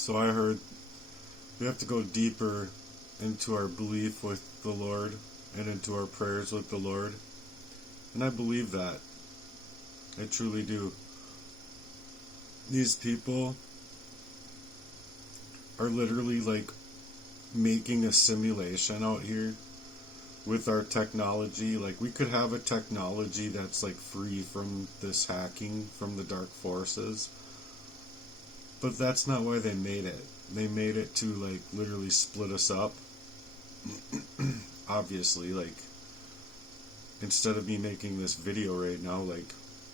So I heard we have to go deeper into our belief with the Lord and into our prayers with the Lord. And I believe that. I truly do. These people are literally like making a simulation out here with our technology. Like, we could have a technology that's like free from this hacking from the dark forces, but that's not why they made it. They made it to like literally split us up. Obviously, like, instead of me making this video right now, like,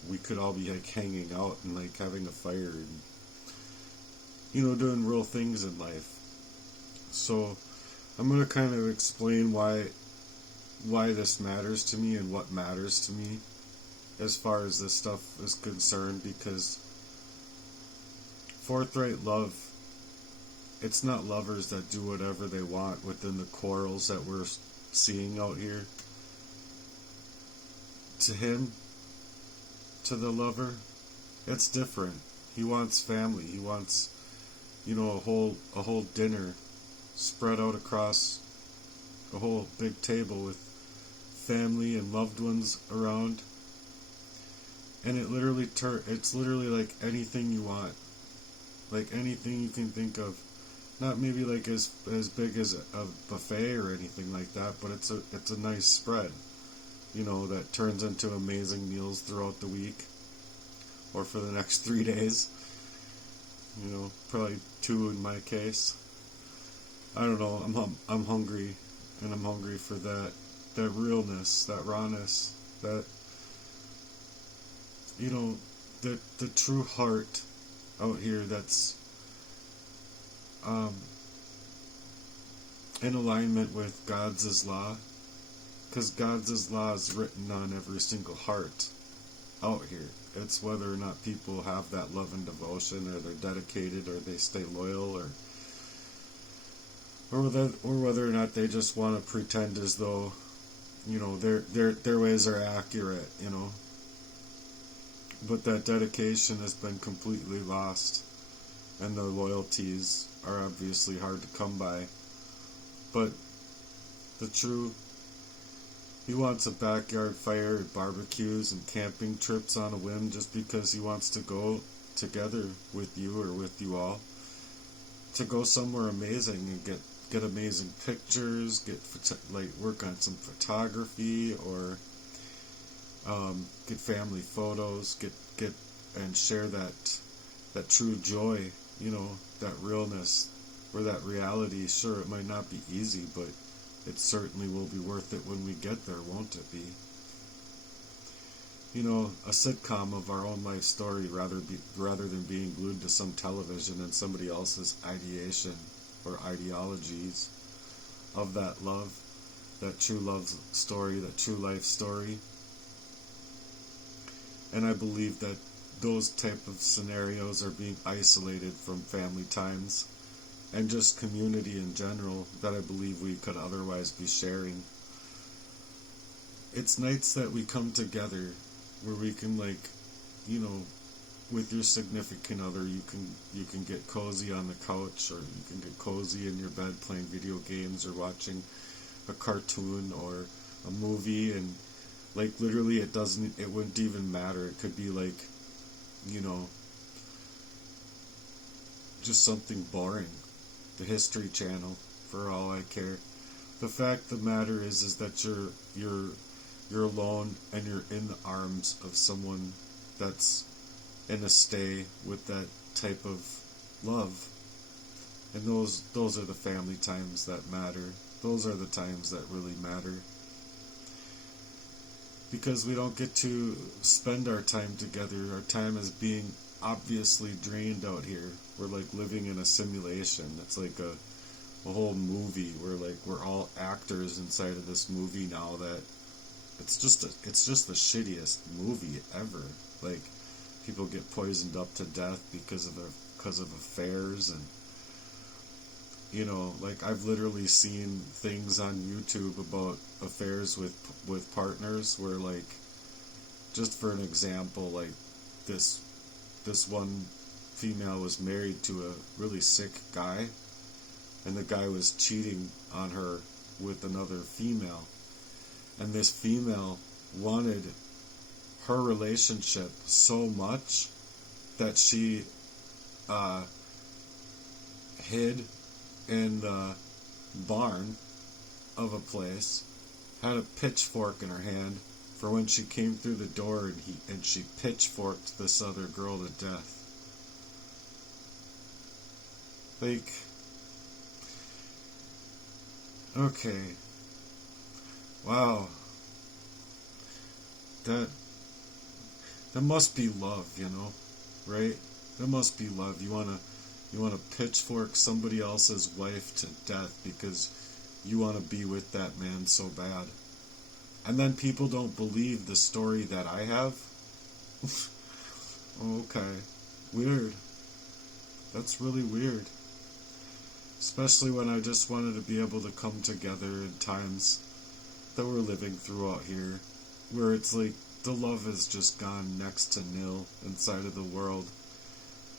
we could all be like hanging out and like having a fire and, you know, doing real things in life. So I'm going to kind of explain why this matters to me and what matters to me as far as this stuff is concerned, because forthright love, it's not lovers that do whatever they want within the quarrels that we're seeing out here. To him, to the lover, it's different. He wants family. He wants, you know, a whole dinner spread out across a whole big table with family and loved ones around. And it's literally like anything you want. Like anything you can think of. Not maybe like as big as a buffet or anything like that, but it's a nice spread, you know, that turns into amazing meals throughout the week or for the next 3 days. You know, probably 2 in my case. I don't know. I'm hungry, and I'm hungry for that realness, that rawness, that, you know, the true heart out here that's in alignment with God's law, because God's law is written on every single heart out here. It's whether or not people have that love and devotion, or they're dedicated, or they stay loyal, or whether or not they just want to pretend as though, you know, their ways are accurate, you know. But that dedication has been completely lost, and the loyalties are obviously hard to come by. But the true, he wants a backyard fire, barbecues, and camping trips on a whim just because he wants to go together with you or with you all to go somewhere amazing and get amazing pictures, like work on some photography, or get family photos, get and share that true joy, you know, that realness, or that reality. Sure, it might not be easy, but it certainly will be worth it when we get there, won't it be? You know, a sitcom of our own life story rather than being glued to some television and somebody else's ideation or ideologies of that love, that true love story, that true life story. And I believe that those type of scenarios are being isolated from family times and just community in general that I believe we could otherwise be sharing. It's nights that we come together where we can, like, you know, with your significant other, you can get cozy on the couch, or you can get cozy in your bed playing video games or watching a cartoon or a movie, and like literally it wouldn't even matter. It could be like, you know, just something boring, the History Channel, for all I care. The fact of the matter is that you're alone, and you're in the arms of someone that's in a stay with that type of love. And those are the family times that matter. Those are the times that really matter. Because we don't get to spend our time together. Our time is being obviously drained out here. We're like living in a simulation. It's like a whole movie where like we're all actors inside of this movie now, that it's just the shittiest movie ever. Like, people get poisoned up to death because of affairs, and, you know, like, I've literally seen things on YouTube about affairs with partners where, like, just for an example, like this one female was married to a really sick guy, and the guy was cheating on her with another female. And this female wanted her relationship so much that she hid in the barn of a place, had a pitchfork in her hand for when she came through the door, and she pitchforked this other girl to death. Like, okay, wow, that must be love, right? That must be love. You wanna pitchfork somebody else's wife to death because you want to be with that man so bad. And then people don't believe the story that I have? Okay. Weird. That's really weird. Especially when I just wanted to be able to come together in times that we're living through out here, where it's like the love has just gone next to nil inside of the world.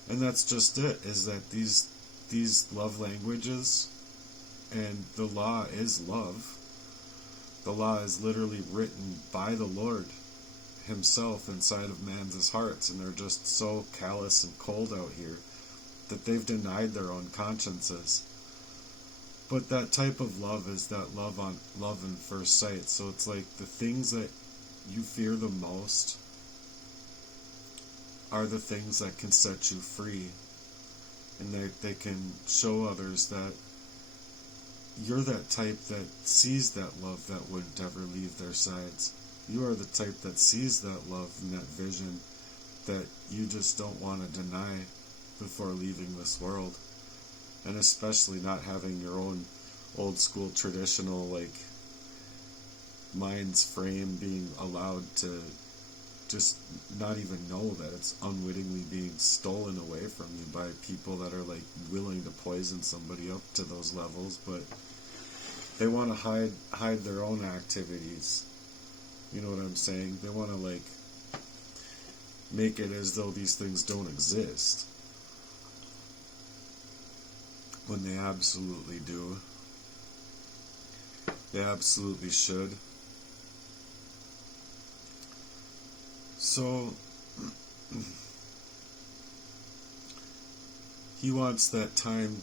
And that's just it, is that these love languages, and the law is love. The law is literally written by the Lord himself inside of man's hearts, and they're just so callous and cold out here that they've denied their own consciences. But that type of love is that love in first sight. So it's like the things that you fear the most are the things that can set you free, and they can show others that you're that type that sees that love that wouldn't ever leave their sides. You are the type that sees that love and that vision that you just don't want to deny before leaving this world. And especially not having your own old school traditional mind's frame being allowed to just not even know that it's unwittingly being stolen away from you by people that are willing to poison somebody up to those levels, but they want to hide their own activities. You know what I'm saying? They want to make it as though these things don't exist, when they absolutely do. They absolutely should. So, he wants that time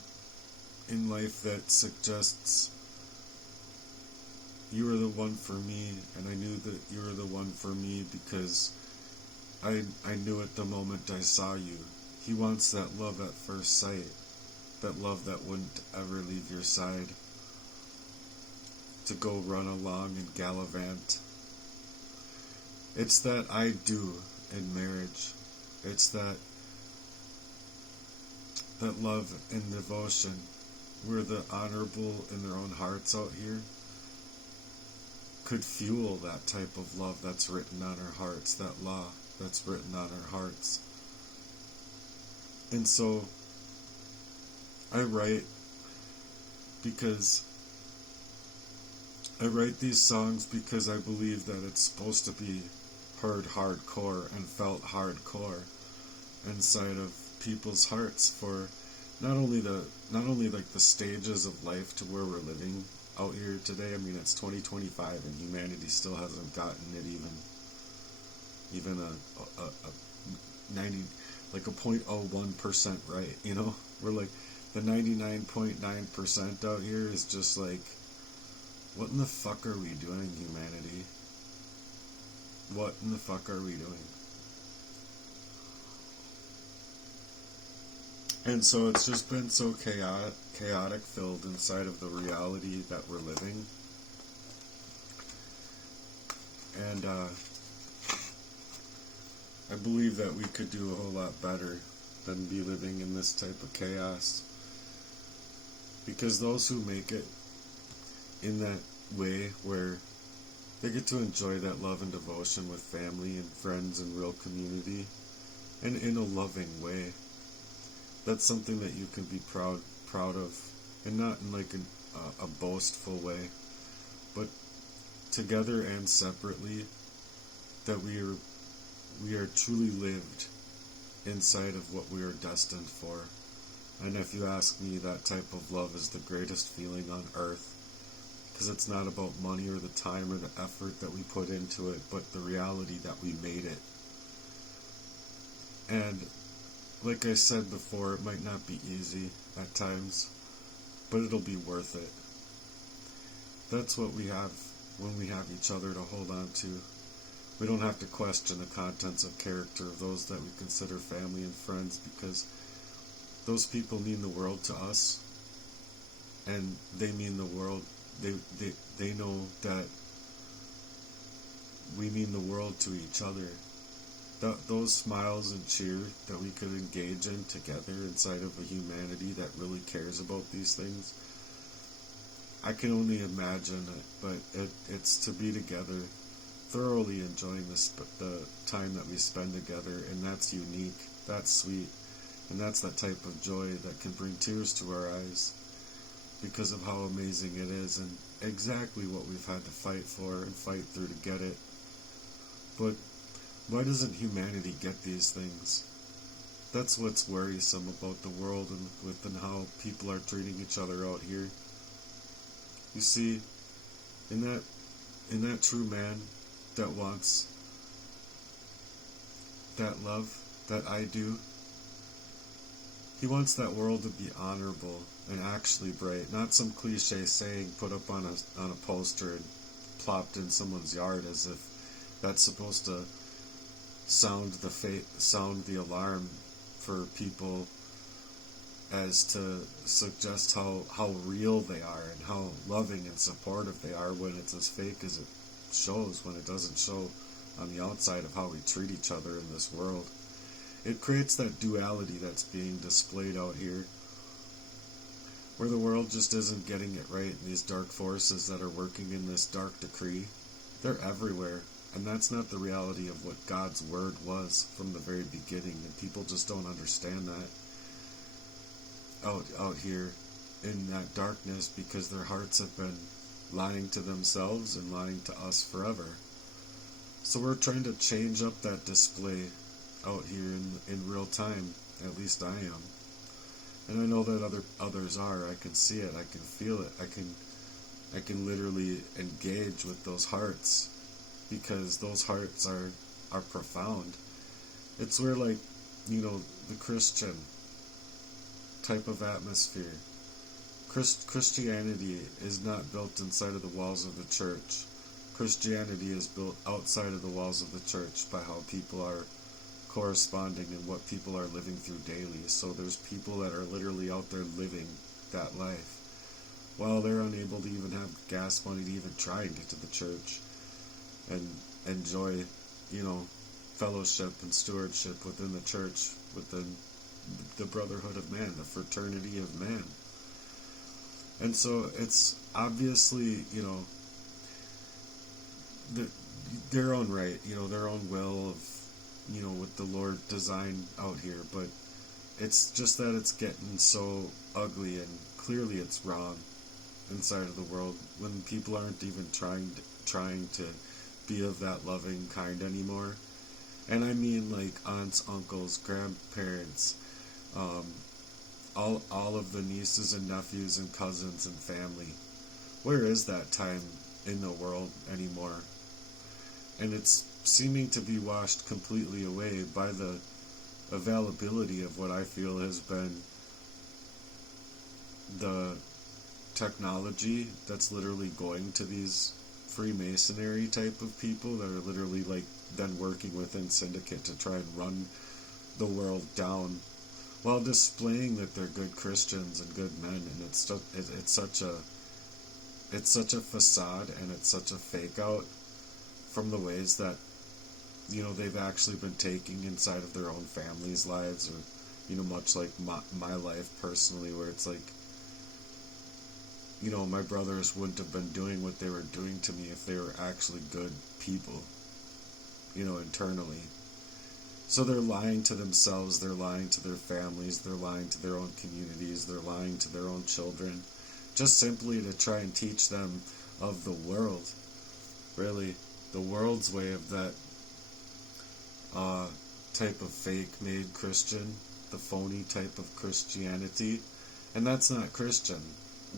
in life that suggests, you were the one for me, and I knew that you were the one for me because I knew it the moment I saw you. He wants that love at first sight, that love that wouldn't ever leave your side, to go run along and gallivant. It's that I do in marriage. It's that love and devotion, where the honorable in their own hearts out here could fuel that type of love that's written on our hearts, that law that's written on our hearts. And so I write these songs because I believe that it's supposed to be heard hardcore and felt hardcore inside of people's hearts, for not only the stages of life to where we're living out here today. I mean, it's 2025 and humanity still hasn't gotten it even a 90, like a 0.01% right, We're the 99.9% out here is just what in the fuck are we doing, humanity? What in the fuck are we doing? And so it's just been so chaotic filled inside of the reality that we're living. And I believe that we could do a whole lot better than be living in this type of chaos. Because those who make it in that way, where they get to enjoy that love and devotion with family and friends and real community, and in a loving way, that's something that you can be proud of, and not in a boastful way, but together and separately, that we are truly lived inside of what we are destined for. And if you ask me, that type of love is the greatest feeling on earth, because it's not about money or the time or the effort that we put into it, but the reality that we made it. And like I said before, it might not be easy at times, but it'll be worth it. That's what we have when we have each other to hold on to. We don't have to question the contents of character of those that we consider family and friends, because those people mean the world to us, and they mean the world. They know that we mean the world to each other. Those smiles and cheer that we could engage in together inside of a humanity that really cares about these things, I can only imagine it, but it's to be together, thoroughly enjoying the time that we spend together, and that's unique, that's sweet, and that's that type of joy that can bring tears to our eyes because of how amazing it is and exactly what we've had to fight for and fight through to get it. But why doesn't humanity get these things? That's what's worrisome about the world and how people are treating each other out here. You see, in that true man that wants that love that I do, he wants that world to be honorable and actually bright, not some cliche saying put up on a poster and plopped in someone's yard as if that's supposed to sound the alarm for people, as to suggest how real they are and how loving and supportive they are, when it's as fake as it shows, when it doesn't show on the outside of how we treat each other in this world. It creates that duality that's being displayed out here, where the world just isn't getting it right, and these dark forces that are working in this dark decree, they're everywhere. And that's not the reality of what God's word was from the very beginning, and people just don't understand that out here in that darkness, because their hearts have been lying to themselves and lying to us forever. So we're trying to change up that display out here in real time. At least I am. And I know that others are. I can see it. I can feel it. I can literally engage with those hearts, because those hearts are profound. It's where, like, the Christian type of atmosphere. Christianity is not built inside of the walls of the church. Christianity is built outside of the walls of the church by how people are corresponding and what people are living through daily. So there's people that are literally out there living that life, while they're unable to even have gas money to even try and get to the church and enjoy, fellowship and stewardship within the church, within the brotherhood of man, the fraternity of man. And so it's obviously, their own right, their own will of, what the Lord designed out here, but it's just that it's getting so ugly, and clearly it's wrong inside of the world when people aren't even trying to be of that loving kind anymore. And I mean, like, aunts, uncles, grandparents, all of the nieces and nephews and cousins and family. Where is that time in the world anymore? And it's seeming to be washed completely away by the availability of what I feel has been the technology that's literally going to these Freemasonry type of people that are literally, like, then working within syndicate to try and run the world down, while displaying that they're good Christians and good men. And it's such a facade, and it's such a fake out from the ways that they've actually been taking inside of their own families' lives, or much like my life personally, where it's like, my brothers wouldn't have been doing what they were doing to me if they were actually good people, internally. So they're lying to themselves, they're lying to their families, they're lying to their own communities, they're lying to their own children, just simply to try and teach them of the world, really, the world's way of that type of fake-made Christian, the phony type of Christianity, and that's not Christian.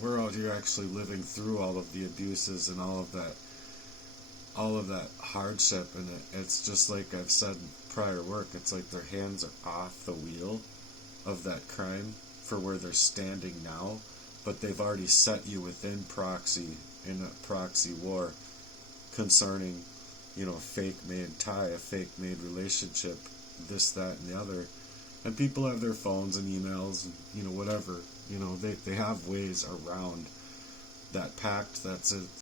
We're out here actually living through all of the abuses and all of that hardship, and it's just like I've said in prior work, it's like their hands are off the wheel of that crime for where they're standing now, but they've already set you within proxy, in a proxy war concerning, a fake-made tie, a fake-made relationship, this, that, and the other. And people have their phones and emails and, whatever. They have ways around that pact. That's it.